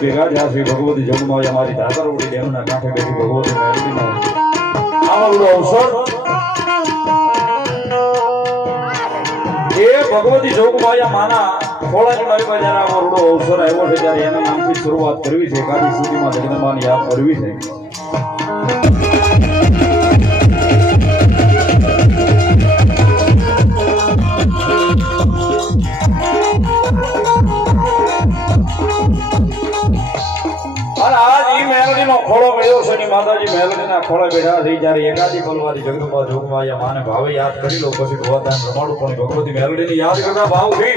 ભેગા થયા શ્રી ભગવતી જન્મમાં અમારી ધાતર ઉડી ડેમના કાંઠે બેઠી ભગવતી મેળવીનો આવો અવસર એ ભગવતી જોગમાયા માના ખોળાની મારી પાસે જયારે આવો રૂડો અવસર આવ્યો છે ત્યારે એના નામથી શરૂઆત કરવી છે કાઢી સુધીમાં જગદંબાની યાદ કરવી છે. ખોળો મળ્યો છે માતાજી મેલડીના ખોળે બેઠા થઈ જયારે એકાદી બોલવાથી જગદંબા જોગમાયા માને ભાવે યાદ કરી લો પછી ભગવતાન રમાડું પણ ભગવતી મેલડીને યાદ કરતા ભાવથી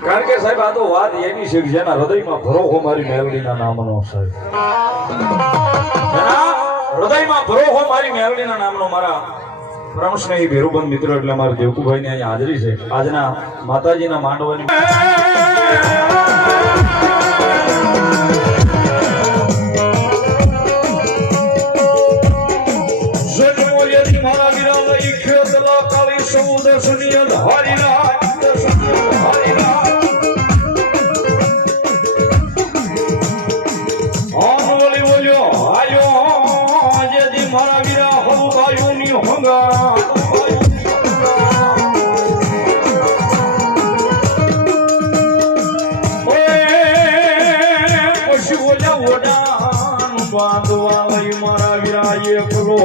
કારણ કે સાહેબ આ તો વાત એની છે જેના હૃદયમાં ભરોહો મારી મેલડીના નામનો સાહેબ હૃદયમાં ભરોહો મારી મેલડીના નામનો મારા પરમ સ્નેહી ભેરુબંધ મિત્ર એટલે મારા દેવકુભાઈ ની અહીંયા હાજરી છે આજના માતાજીના માંડવાની બાંધવા લઈ મારા વિરાય કરો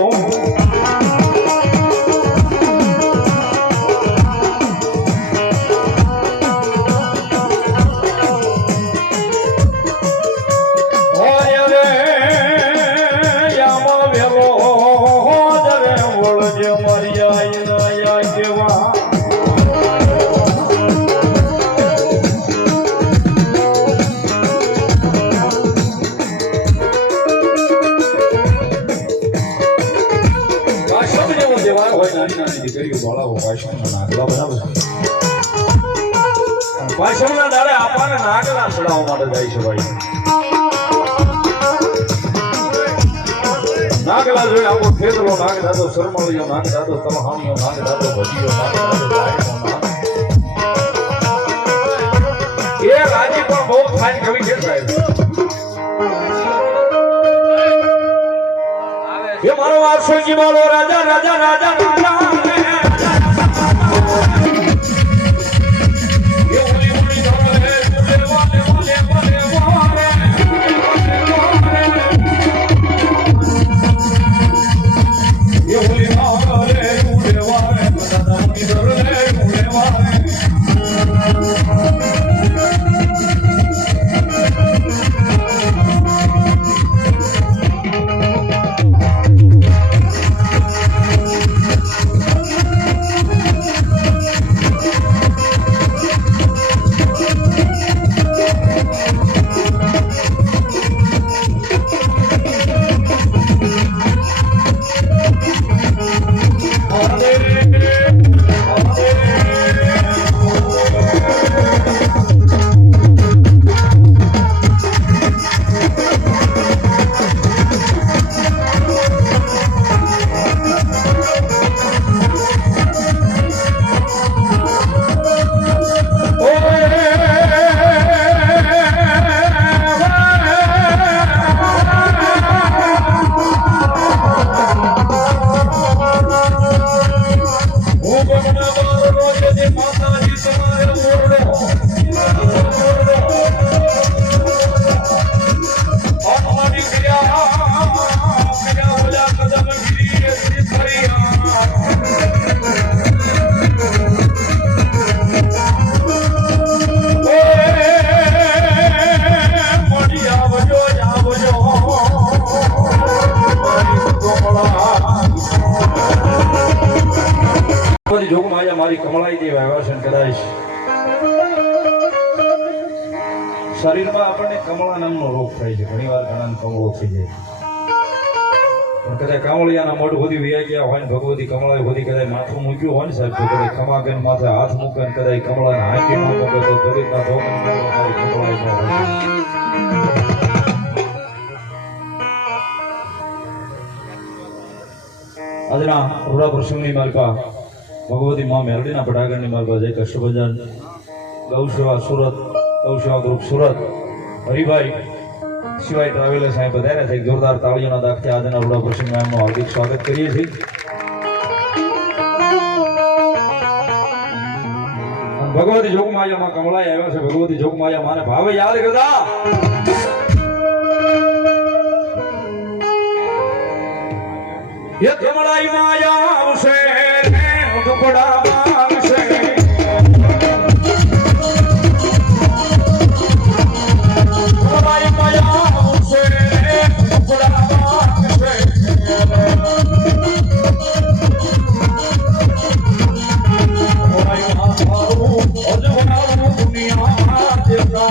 પાછળના દાડે આપણને નાગલા ચડાવવા માટે જાય છે ભાઈ નાગલા જોઈ આખો ખેતરો નાગ દાદો શરમળિયો નાગ દાદો તલહાણીઓ નાગ દાદો ભજીયો નાગ દાદો એ રાજી પણ બહુ ફાઇન કવિ છે સાહેબ એ મારો વારસોજી મારો રાજા રાજા રાજા રાજા જોગમાયા મારી કમળાઈ દેવ આવ્યા છે કદાચ શરીરમાં આપણને કમળા નામનો રોગ થાય છે ઘણી વાર ઘણા કમળો થઈ જાય પણ કદાચ કામળિયાના મોઢ બધી વ્યાઈ ગયા હોય ને ભગવતી કમળાએ બધી કદાચ માથું મૂક્યું હોય ને સાહેબ તો કદાચ ખમાગન માથે હાથ મૂકે ને કદાચ કમળાને હાંકી ન મૂકે તો દરેકના ધોકન મારી કમળાઈ ન હોય આજના રૂડા પ્રસંગની માર્કા ભગવતી માં મેરડીના પટાગણની માર્કા જય કષ્ટભંજન ગૌસેવા સુરત ગૌસેવા ગ્રુપ સુરત હરિભાઈ સિવાય ટ્રાવેલર્સ સાહેબ બધાને થઈ જોરદાર તાળીઓના દાખતે આજના રૂડા પ્રસંગમાં એમનું હાર્દિક સ્વાગત કરીએ છીએ ભગવતી જોગમાયામાં કમળાઈ આવ્યા છે ભગવતી જોગમાયા માને ભાવે યાદ કરતા ये कमलाई माया उसे टुकड़ा मांगसे कमलाई माया उसे टुकड़ा मांगसे कमलाई मारू अजवारू दुनिया जगा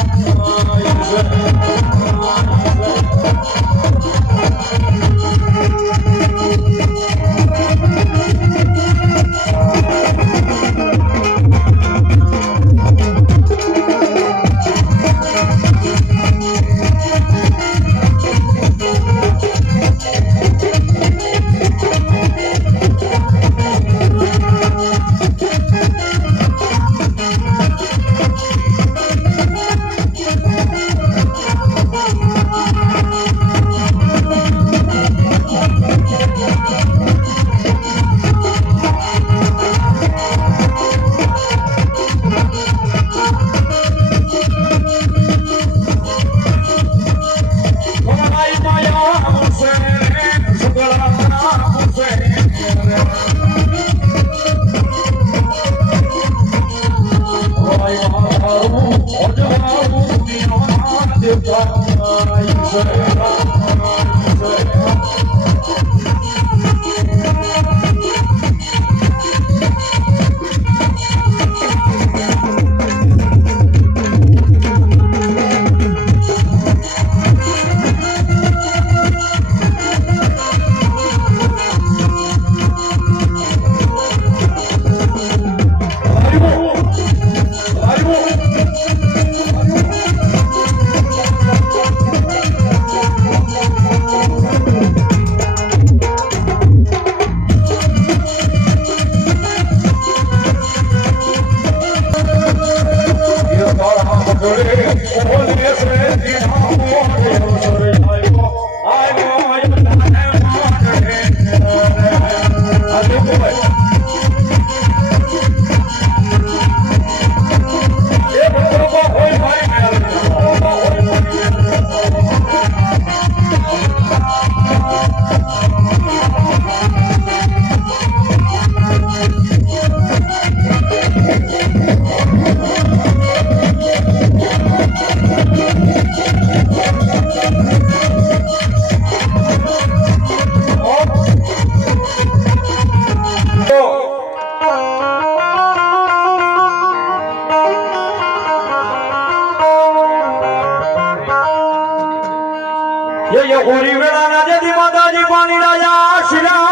પાણી રાજા શિરા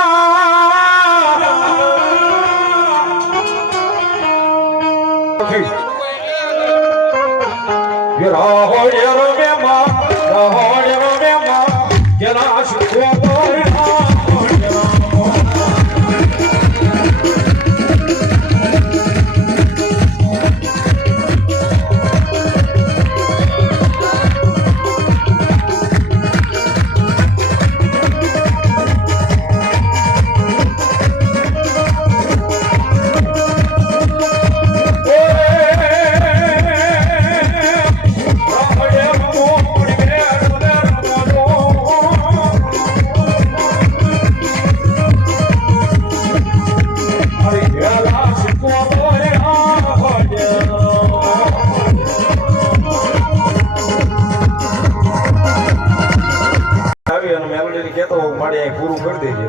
પૂરું કરી દેજે.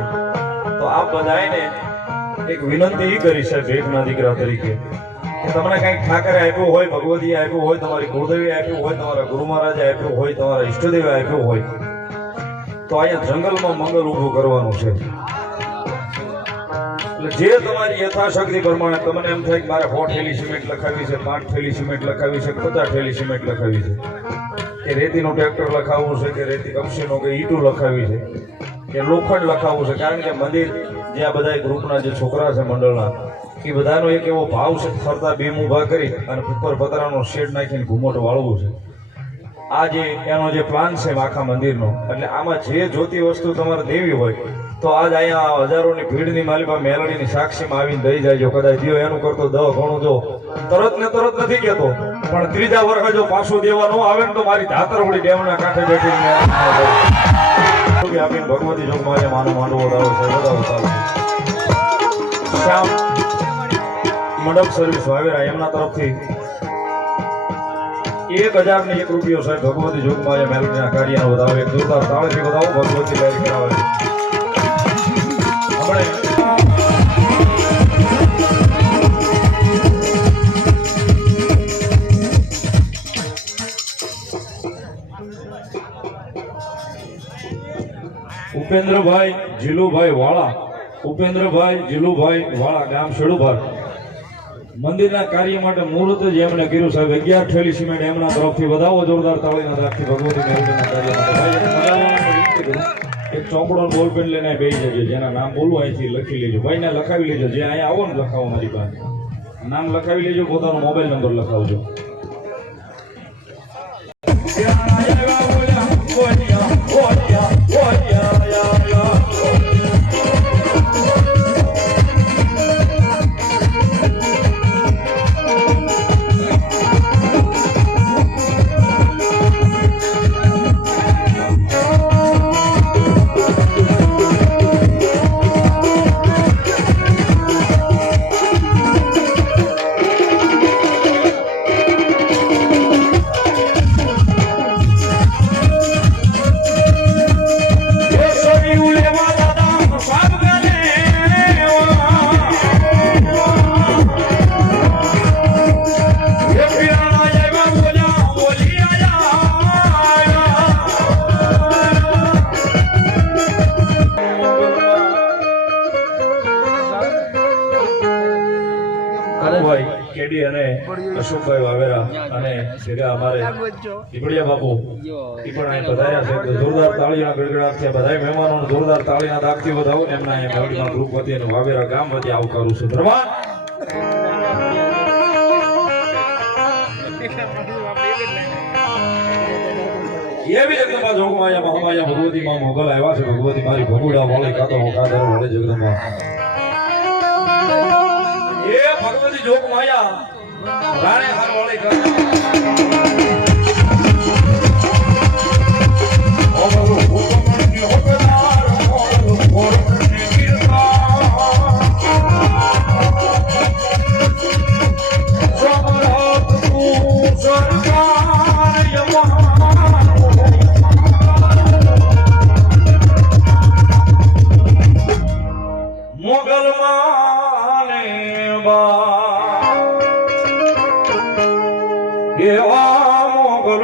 તો આપ બધાને એક વિનંતી કરી છે ભેટના દીકરા તરીકે કે તમને કંઈક ઠાકરે આપ્યું હોય, ભગવતીએ આપ્યું હોય, તમારી કુળદેવી આપ્યું હોય, તમારા ગુરુ મહારાજે આપ્યું હોય, તમારા ઈષ્ટદેવે આપ્યું હોય, તો અહીંયા જંગલમાં મંગળ ઊભું કરવાનું છે. એટલે જે તમારી યથાશક્તિ પ્રમાણે તમને એમ થાય કે મારે 4 થેલી સિમેન્ટ લખાવી છે, 5 થેલી સિમેન્ટ લખાવી છે, 50 થેલી સિમેન્ટ લખાવી છે, કે રેતીનું ટ્રેક્ટર લખાવવું છે, કે રેતી કપસીનું કે ઈટું લખાવી છે, કે લોખંડ લખાવવું છે. કારણ કે મંદિર જે આ બધા ગ્રુપના જે છોકરા છે મંડળના, એ બધાનો એક એવો ભાવ છે ફરતા બીમ ઊભા કરી અને ઉપર પતરાનો શેડ નાખીને ઘુમટ વાળવું છે. આ જે એનો જે પ્લાન છે આખા મંદિરનો. એટલે આમાં જે જોતી વસ્તુ તમારે દેવી હોય તો આજ અહીંયા હજારોની ભીડની માલિકા મેલડીની સાક્ષીમાં આવીને દઈ જાય. કદાચ દિયો એનું કરતો 10 ઘણું જો તરત ને તરત નથી કહેતો, પણ ત્રીજા વર્ષે જો પાછું દેવા ન આવે ને તો મારી ધાતરવડી ડેમના કાંઠે બેઠીને આપીને ભગવતી જોગમાં માનો માંડવો દાવો છે વધારો શ્યામ મંડપ સર્વિસ વાવેરા એમના તરફથી 1001 રૂપિયો સાહેબ ભગવતી જોગમાં મેલડીના કાર્યનો વધાવો. એક જોરદાર તાળીથી વધાવો. ભગવતી લહેર કરાવે. ઉપેન્દ્રભાઈ જીલુભાઈ વાળા, ઉપેન્દ્રભાઈ જીલુભાઈ વાળા, ગામ શેડુભાઈ, મંદિરના કાર્ય માટે મુહૂર્ત જ એમણે કર્યું સાહેબ. 11 થેલી સિમેન્ટ એમના તરફથી વધાવો. જોરદાર તાળીના દાખથી ભગવતી મેલડીના કાર્ય માટે. એક ચોપડો બોલપેન લઈને બેસી જજો. જેના નામ બોલવું અહીંથી લખી લેજો. ભાઈને લખાવી લેજો. જે અહીંયા આવો ને લખાવો મારી પાસે નામ લખાવી લેજો. પોતાનો મોબાઈલ નંબર લખાવજો. કેડી અને અશોકભાઈ વાવેરા અને ભેગા અમારે ઈબડિયા બાપુ એ પણ અહીં પધાર્યા છે. જોરદાર તાળીના ગડગડાટ છે. બધા મહેમાનોને જોરદાર તાળીના દાગથી વધાવો ને એમના અહીંયા મેલડીના ગ્રુપ વતી અને વાવેરા ગામ વતી આવકારું છું. ધર્મા એવી જગદંબા જોગમાં અહીંયા ભગવતીમાં મોગલ આવ્યા છે. ભગવતી મારી ભગુડા વાળી કાતો કાદર વાળી જગદંબા એ ભગવતી જોગ માયા રાણે હાર વાળી મોગલ માને બા એવા મોગલ